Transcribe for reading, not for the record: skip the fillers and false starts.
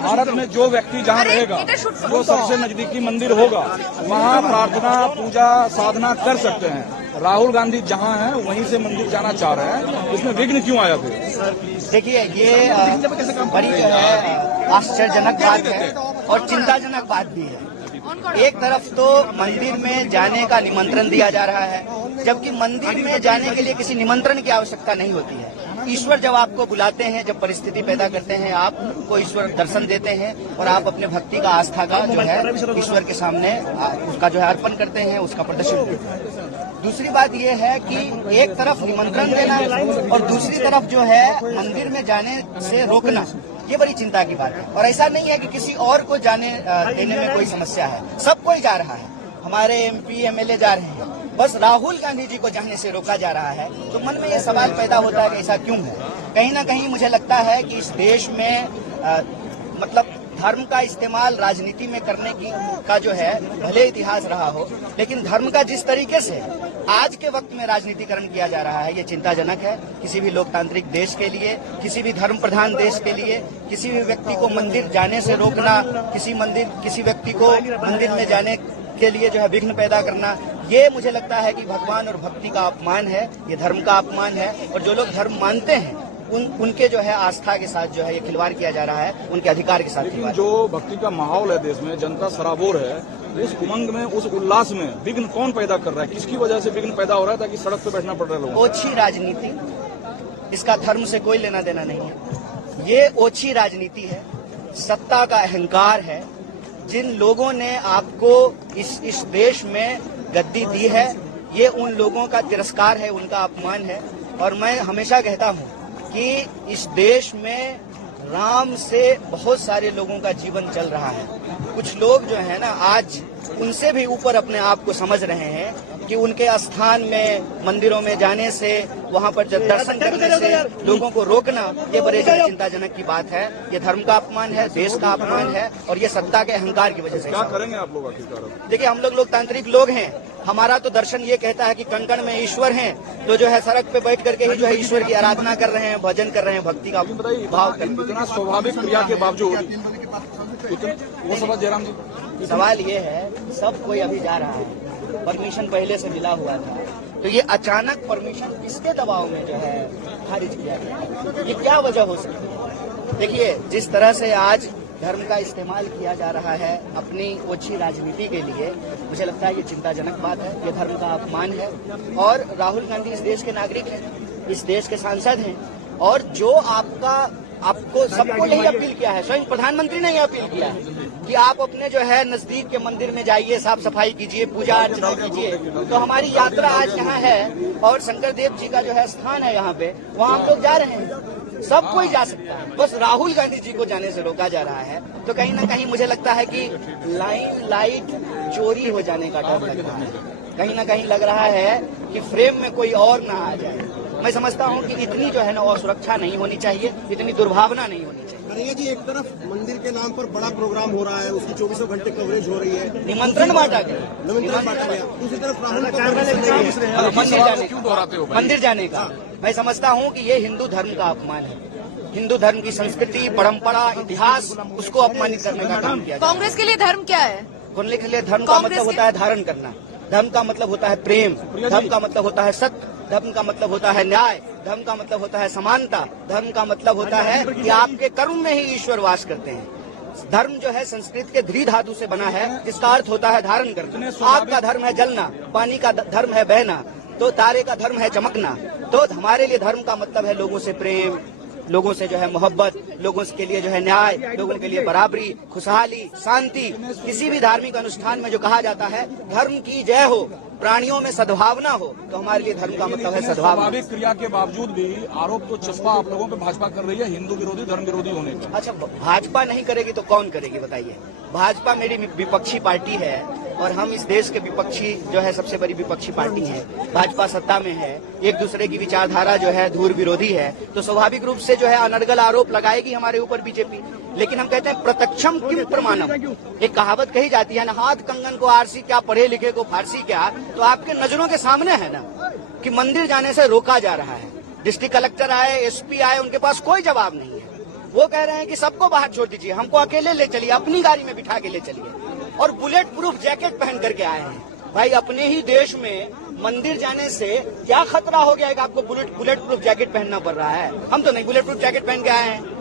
भारत में जो व्यक्ति जहाँ रहेगा, जो सबसे नजदीकी मंदिर होगा, वहाँ प्रार्थना पूजा साधना कर सकते हैं। राहुल गांधी जहाँ हैं वहीं से मंदिर जाना चाह रहे हैं, इसमें विघ्न क्यों आया फिर? देखिए, ये बड़ी जो है आश्चर्यजनक बात है और चिंताजनक बात भी है। एक तरफ तो मंदिर में जाने का निमंत्रण दिया जा रहा है, जबकि मंदिर में जाने के लिए किसी निमंत्रण की आवश्यकता नहीं होती है। ईश्वर जब आपको बुलाते हैं, जब परिस्थिति पैदा करते हैं, आपको ईश्वर दर्शन देते हैं और आप अपने भक्ति का आस्था का जो है ईश्वर के सामने उसका जो है अर्पण करते हैं, उसका प्रदर्शन करते हैं। दूसरी बात यह है कि एक तरफ निमंत्रण देना और दूसरी तरफ जो है मंदिर में जाने से रोकना, ये बड़ी चिंता की बात है। और ऐसा नहीं है कि किसी और को जाने देने में कोई समस्या है, सब कोई जा रहा है, हमारे एमपी एमएलए जा रहे हैं, बस राहुल गांधी जी को जाने से रोका जा रहा है। तो मन में ये सवाल पैदा होता है कि ऐसा क्यों है। कहीं ना कहीं मुझे लगता है कि इस देश में मतलब धर्म का इस्तेमाल राजनीति में करने का जो है भले इतिहास रहा हो, लेकिन धर्म का जिस तरीके से आज के वक्त में राजनीतिकरण किया जा रहा है, ये चिंताजनक है। किसी भी लोकतांत्रिक देश के लिए, किसी भी धर्म प्रधान देश के लिए, किसी भी व्यक्ति को मंदिर जाने से रोकना, किसी व्यक्ति को मंदिर में जाने के लिए जो है विघ्न पैदा करना, ये मुझे लगता है कि भगवान और भक्ति का अपमान है, ये धर्म का अपमान है। और जो लोग धर्म मानते हैं उनके जो है आस्था के साथ जो है ये खिलवाड़ किया जा रहा है, उनके अधिकार के साथ। लेकिन जो भक्ति का माहौल है देश में, जनता सराबोर है, उस उमंग में, उस उल्लास में विघ्न कौन पैदा कर रहा है? किसकी वजह से विघ्न पैदा हो रहा है ताकि सड़क पे बैठना पड़ रहा है लोगों को? ओछी राजनीति, इसका धर्म से कोई लेना देना नहीं है। ये ओछी राजनीति है, सत्ता का अहंकार है। जिन लोगों ने आपको इस देश में गद्दी दी है, ये उन लोगों का तिरस्कार है, उनका अपमान है। और मैं हमेशा कहता हूँ कि इस देश में राम से बहुत सारे लोगों का जीवन चल रहा है। कुछ लोग जो है ना, आज उनसे भी ऊपर अपने आप को समझ रहे हैं कि उनके स्थान में मंदिरों में जाने से, वहां पर दर्शन करने से लोगों को रोकना, ये बड़े चिंताजनक की बात है। ये धर्म का अपमान है, देश का अपमान है और ये सत्ता के अहंकार की वजह से। क्या करेंगे आप लोग? देखिए, हम लोग लोकतांत्रिक लोग हैं, हमारा तो दर्शन ये कहता है कि कंकण में ईश्वर हैं, तो जो है सड़क पे बैठ करके ही जो है ईश्वर की आराधना कर रहे हैं, भजन कर रहे हैं, भक्ति का भाव। इतना स्वाभाविक क्रिया के बावजूद वो समझ जयराम जी, सवाल ये है, सब कोई अभी जा रहा है, परमिशन पहले से मिला हुआ था, तो ये अचानक परमिशन किसके दबाव में जो है खारिज किया गया? ये क्या वजह हो सकती है? देखिए, जिस तरह से आज धर्म का इस्तेमाल किया जा रहा है अपनी ओछी राजनीति के लिए, मुझे लगता है ये चिंताजनक बात है, ये धर्म का अपमान है। और राहुल गांधी इस देश के नागरिक हैं, इस देश के सांसद हैं, और जो आपको सबको यही अपील किया है, स्वयं प्रधानमंत्री ने यह अपील किया है कि आप अपने जो है नजदीक के मंदिर में जाइए, साफ सफाई कीजिए, पूजा अर्चना कीजिए। तो हमारी यात्रा आज यहाँ है और शंकर देव जी का जो है स्थान है यहाँ पे, वहाँ हम लोग जा रहे हैं, सब कोई जा सकता है, बस राहुल गांधी जी को जाने से रोका जा रहा है। तो कहीं ना कहीं मुझे लगता है कि लाइट चोरी हो जाने का डर लग रहा है, कहीं ना कहीं लग रहा है कि फ्रेम में कोई और ना आ जाए। मैं समझता हूँ कि इतनी जो है ना असुरक्षा नहीं होनी चाहिए, इतनी दुर्भावना नहीं होनी चाहिए। कन्हैया जी, एक तरफ मंदिर के नाम पर बड़ा प्रोग्राम हो रहा है, उसकी 24 घंटे कवरेज हो रही है, निमंत्रण बांटा गया, दूसरी तरफ राहुल मंदिर जाने का मैं समझता हूँ कि ये हिंदू धर्म का अपमान है, हिंदू धर्म की संस्कृति, परंपरा, इतिहास, उसको अपमानित करने का काम किया। कांग्रेस के लिए धर्म क्या है? कांग्रेस के लिए धर्म का मतलब होता है धारण करना, धर्म का मतलब होता है प्रेम, धर्म का मतलब होता है सत्य, धर्म का मतलब होता है न्याय, धर्म का मतलब होता है समानता, धर्म का मतलब होता है कि आपके कर्म में ही ईश्वर वास करते हैं। धर्म जो है संस्कृत के ध्री धातु से बना है, जिसका अर्थ होता है धारण करना। आग का धर्म है जलना, पानी का धर्म है बहना, तो तारे का धर्म है चमकना। तो हमारे लिए धर्म का मतलब है लोगों से प्रेम, लोगों से जो है मोहब्बत, लोगों के लिए जो है न्याय, लोगों के लिए बराबरी, खुशहाली, शांति। किसी भी धार्मिक अनुष्ठान में जो कहा जाता है धर्म की जय हो, प्राणियों में सद्भावना हो, तो हमारे लिए धर्म का मतलब है सद्भावना। स्वाभाविक क्रिया के बावजूद भी आरोप तो चस्पा आप लोगों पे भाजपा कर रही है हिंदू विरोधी, धर्म विरोधी होने का। अच्छा, भाजपा नहीं करेगी तो कौन करेगी बताइए? भाजपा मेरी विपक्षी पार्टी है और हम इस देश के विपक्षी जो है सबसे बड़ी विपक्षी पार्टी है। भाजपा सत्ता में है, एक दूसरे की विचारधारा जो है धूर विरोधी है, तो स्वाभाविक रूप से जो है अनर्गल आरोप लगाएगी हमारे ऊपर बीजेपी। लेकिन हम कहते हैं प्रत्यक्षम किम प्रमाणम, एक कहावत कही जाती है ना, हाथ कंगन को आरसी क्या, पढ़े लिखे को फारसी क्या। तो आपके नजरों के सामने है ना कि मंदिर जाने से रोका जा रहा है। डिस्ट्रिक्ट कलेक्टर आए, एसपी आए, उनके पास कोई जवाब नहीं है। वो कह रहे हैं कि सबको बाहर छोड़ दीजिए, हमको अकेले ले चलिए, अपनी गाड़ी में बिठा के ले चलिए, और बुलेट प्रूफ जैकेट पहन करके आए हैं। भाई अपने ही देश में मंदिर जाने से क्या खतरा हो गया है कि आपको बुलेट प्रूफ जैकेट पहनना पड़ रहा है? हम तो नहीं बुलेट प्रूफ जैकेट पहन के आए हैं।